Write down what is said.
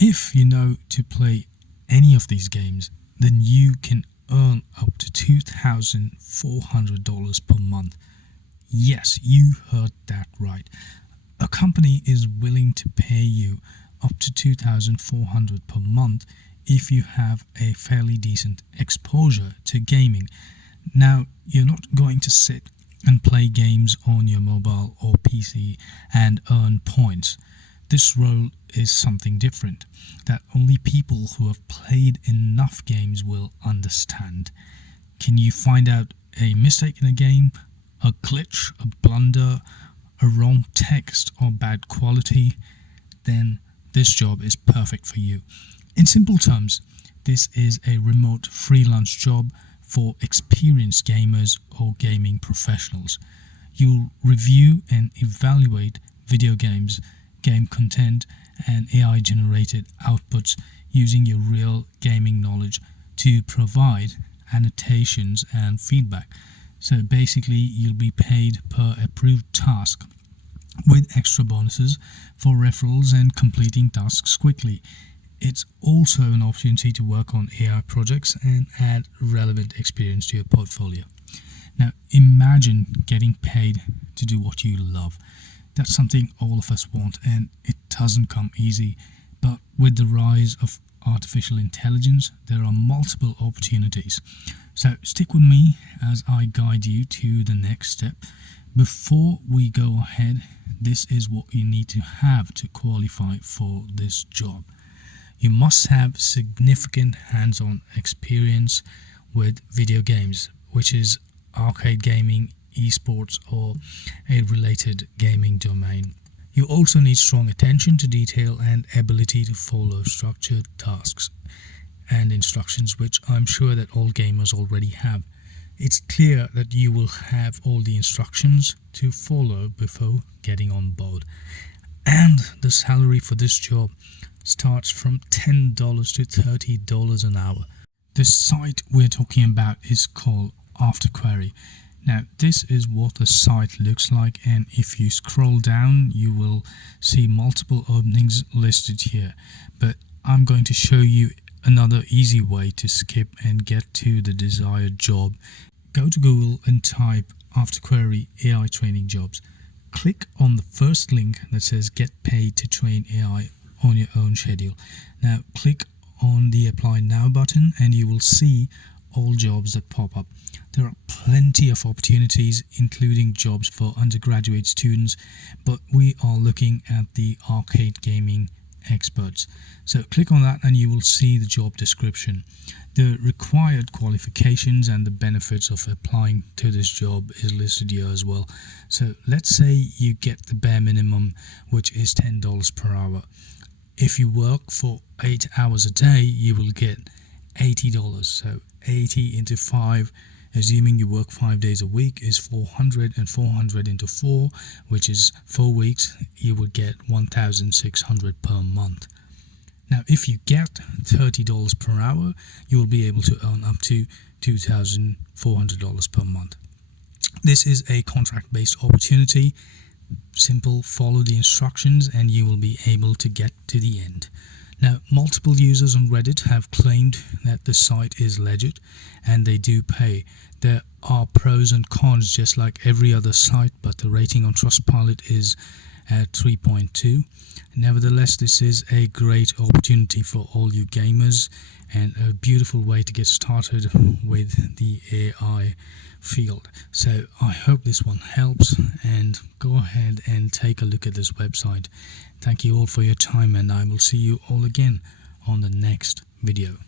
If you know to play any of these games, then you can earn up to $2,400 per month. Yes, you heard that right. A company is willing to pay you up to $2,400 per month if you have a fairly decent exposure to gaming. Now, you're not going to sit and play games on your mobile or PC and earn points. This role is something different that only people who have played enough games will understand. Can you find out a mistake in a game, a glitch, a blunder, a wrong text or bad quality? Then this job is perfect for you. In simple terms, this is a remote freelance job for experienced gamers or gaming professionals. You'll review and evaluate video games, game content, and AI generated outputs using your real gaming knowledge to provide annotations and feedback. So basically, you'll be paid per approved task with extra bonuses for referrals and completing tasks quickly. It's also an opportunity to work on AI projects and add relevant experience to your portfolio. Now, imagine getting paid to do what you love. That's something all of us want, and it doesn't come easy. But with the rise of artificial intelligence, there are multiple opportunities. So stick with me as I guide you to the next step. Before we go ahead, this is what you need to have to qualify for this job. You must have significant hands-on experience with video games, which is arcade gaming, esports, or a related gaming domain. You also need strong attention to detail and ability to follow structured tasks and instructions, which I'm sure that all gamers already have. It's clear that you will have all the instructions to follow before getting on board. And the salary for this job starts from $10 to $30 an hour. The site we're talking about is called AfterQuery. Now, this is what the site looks like, and if you scroll down, you will see multiple openings listed here. But I'm going to show you another easy way to skip and get to the desired job. Go to Google and type AfterQuery AI training jobs. Click on the first link that says get paid to train AI on your own schedule. Now click on the apply now button and you will see all jobs that pop up. There are plenty of opportunities, including jobs for undergraduate students, but we are looking at the arcade gaming experts. So click on that and you will see the job description. The required qualifications and the benefits of applying to this job is listed here as well. So let's say you get the bare minimum, which is $10 per hour. If you work for 8 hours a day, you will get $80. So 80 into 5, assuming you work 5 days a week, is 400, and 400 into 4, which is 4 weeks, you would get $1,600 per month. Now, if you get $30 per hour, you will be able to earn up to $2,400 per month. This is a contract-based opportunity. Simple, follow the instructions and you will be able to get to the end. Now, multiple users on Reddit have claimed that the site is legit and they do pay. There are pros and cons just like every other site, but the rating on Trustpilot is at 3.2. Nevertheless, this is a great opportunity for all you gamers and a beautiful way to get started with the AI field. So I hope this one helps, and go ahead and take a look at this website. Thank you all for your time, and I will see you all again on the next video.